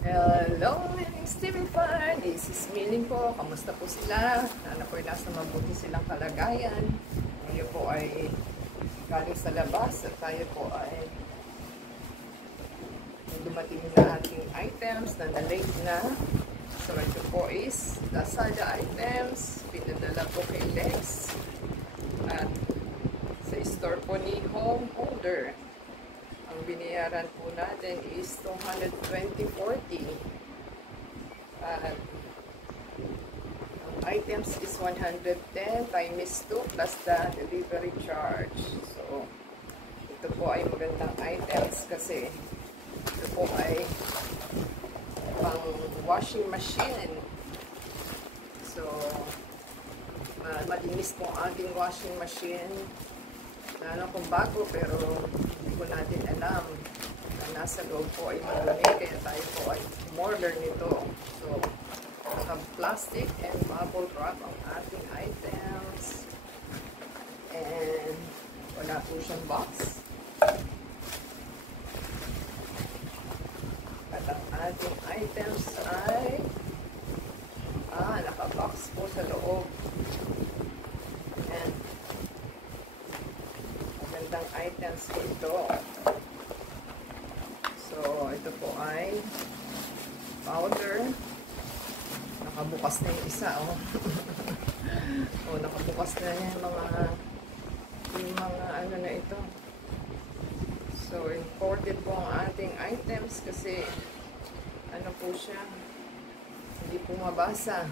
Hello, Steven Fan! This is Miling po. Kamusta po sila? Sana po nasa mabuti silang kalagayan. Ngayon po ay galing sa labas at tayo po ay dumating na ating items na na-late na. So ito po is Lazada items. Pinadala po kay Lex. At sa store po ni Home Holder. Ang binayaran po natin is 220.40. At ang items is 110 times 2 plus the delivery charge. So, ito po ay magandang items kasi ito po ay pang washing machine. So, malinis po ang ating washing machine. Ano kung bago pero hindi ko natin alam na nasa loob po ay madumi kaya tayo po ay order nito. So, naka-plastic and bubble wrap ang ating items. And wala po siyang box. At ang ating items ay naka-box po sa loob. And magandang items po ito. So, ito po ay powder. Nakabukas na yung isa, oh. Oh, nakabukas na yung mga ano na ito. So, imported po ang ating items kasi ano po siya, hindi po mabasa.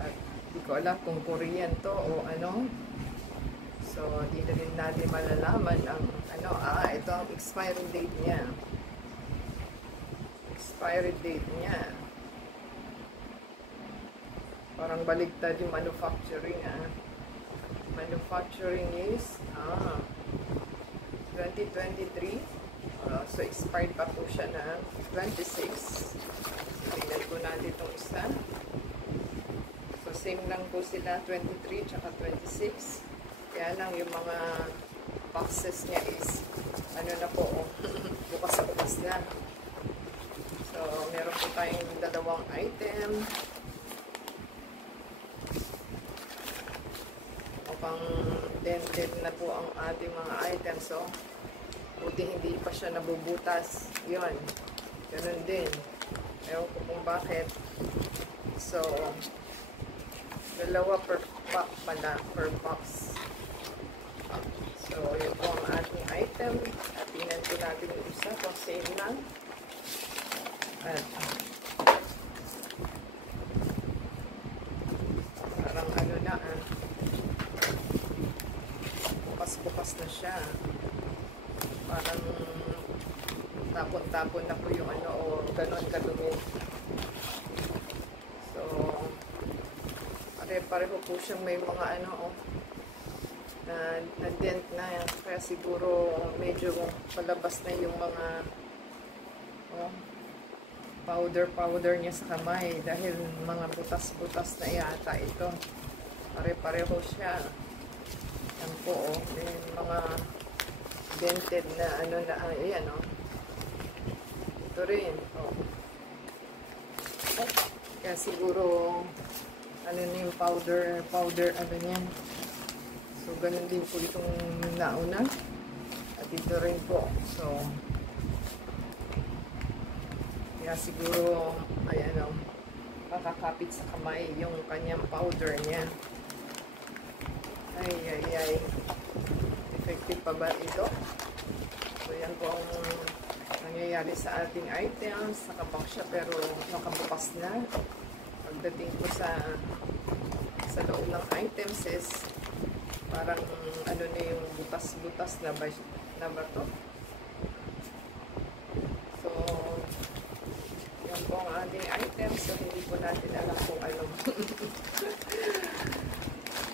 At hindi ko alam kung Korean to o ano. So, hindi na rin natin malalaman ang ano, ito ang expiry date niya. Expiry date niya. Parang baligtad yung manufacturing, Manufacturing is, 2023. So, expired pa po siya na 26. Tingnan po natin itong isa. So, same lang po sila, 23 tsaka 26. Kaya lang yung mga boxes niya is ano na po, bukas na. So, meron po tayong dalawang item. Mukhang dented na po ang ating mga items. So, buti hindi pa siya nabubutas. Yun. Ganun din. Ewan ko kung bakit. So, dalawa per pack pala, per box. So, yun po ang ating item. At tingnan po natin yung isa kung same lang. At parang ano na, bukas-bukas na siya. Parang tapon-tapon na po yung ano, o ganon kadumi. So, pare-pareho po siyang may mga ano, na dent na yan. Kaya siguro medyo palabas na yung mga powder niya sa kamay dahil mga butas-butas na yata ito. Pare-pareho siya. Yan po, may mga dented na ano na, ayan, ito rin, kaya siguro ano na yung powder ano niyan. So, ganun din po itong nauna. At ito rin po. So, kaya siguro, ayan, makakapit sa kamay yung kanyang powder niya. Ay. Effective pa ba ito? So, yan po ang nangyayari sa ating items. Nakabox siya pero nakabukas na. Pagdating po sa loob ng items is parang ano na yung butas-butas na ba to? So, yan po ang ating items. So, hindi po natin alam kung ano.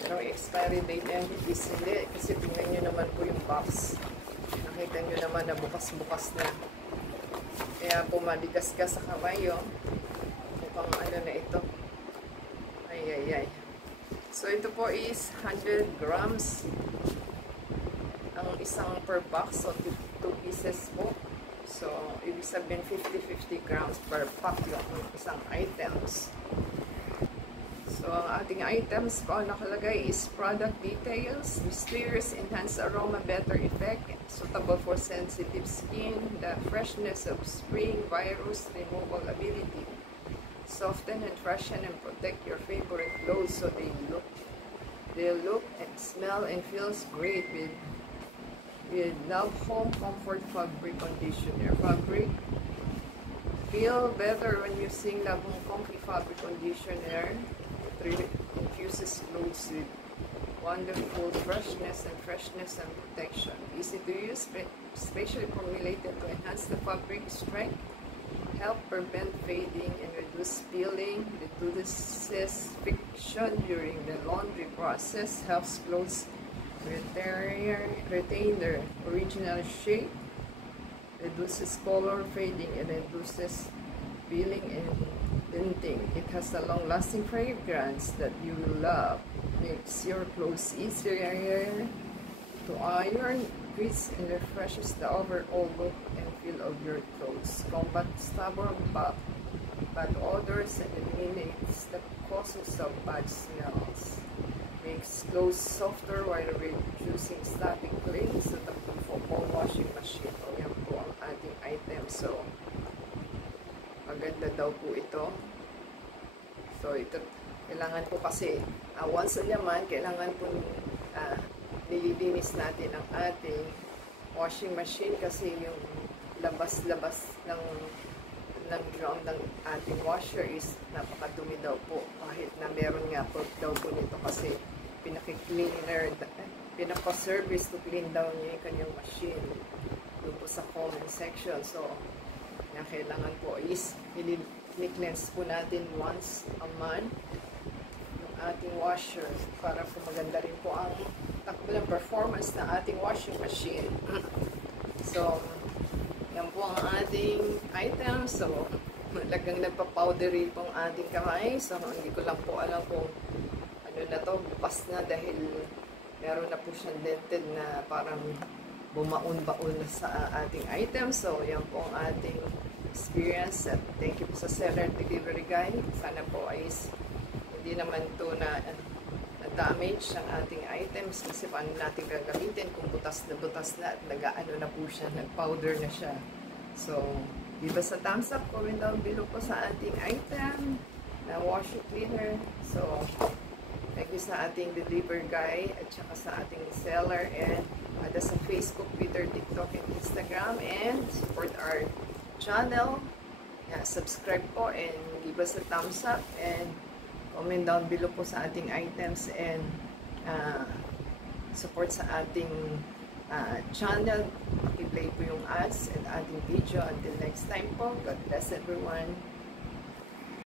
Pero expiry date niya hindi. Kasi tingnan nyo naman po yung box. Nakita nyo naman na bukas-bukas na. Kaya po maligas-gas sa kamay yun. Mukhang ano na ito. Ay. So, ito po is 100 grams. Ang isang per box. So, 2 pieces po. So, ibig sabihin 50 grams per pack yung isang items. So, ang ating items po nakalagay is product details, mysterious enhanced aroma, better effect, suitable for sensitive skin, the freshness of spring, virus removal ability, soften and freshen and protect your favorite clothes so they look and smell and feels great with Love Home Comfort Fabric Conditioner. Fabric feel better when using Love Home Comfy Fabric Conditioner. It infuses clothes with wonderful freshness and protection. Easy to use, specially formulated to enhance the fabric strength, help prevent fading and reduce peeling, reduces friction during the laundry process, helps clothes retain their original shape, reduces color fading, and reduces peeling and denting. It has a long-lasting fragrance that you will love. Makes your clothes easier to iron, grease, and refreshes the overall look and feel of your clothes. Combat stubborn bad odors and eliminates the causes of bad smells. Makes clothes softer while reducing static cleans to the for washing machine. O yan po ang ating item. So, maganda daw po ito. So, ito, kailangan po kasi, once a month, kailangan po nililinis natin ang ating washing machine kasi yung labas-labas ng drum ng ating washer is napakadumi daw po. Kahit na meron nga po daw po nito kasi pinaka-service to clean down niya yung kanyang machine doon po sa comment section. So, na kailangan po is i-cleanse po natin once a month yung ating washer para po maganda rin po ang takbo ng performance ng ating washing machine. So, yan po ang ating item. So, talagang nagpa-powdery pong ating kamay. So, hindi ko lang po alam kung ano na to, bukas na dahil meron na po siyang dented na parang bumaon-baon na sa ating item. So, yan po ang ating experience. At thank you po sa seller delivery guy. Sana po ay hindi naman to na damage ang ating items kasi paano natin gagamitin kung butas na at nag-ano na po siya, nag-powder na siya. So, give us a thumbs up, comment down below po sa ating item na washer cleaner. So, thank you sa ating delivery guy at saka sa ating seller, and ada sa Facebook, Twitter, TikTok, and Instagram, and support our channel. Subscribe po and give us a thumbs up and comment down below po sa ating items and support sa ating channel. I-play po yung ads and ating video. Until next time po, God bless everyone.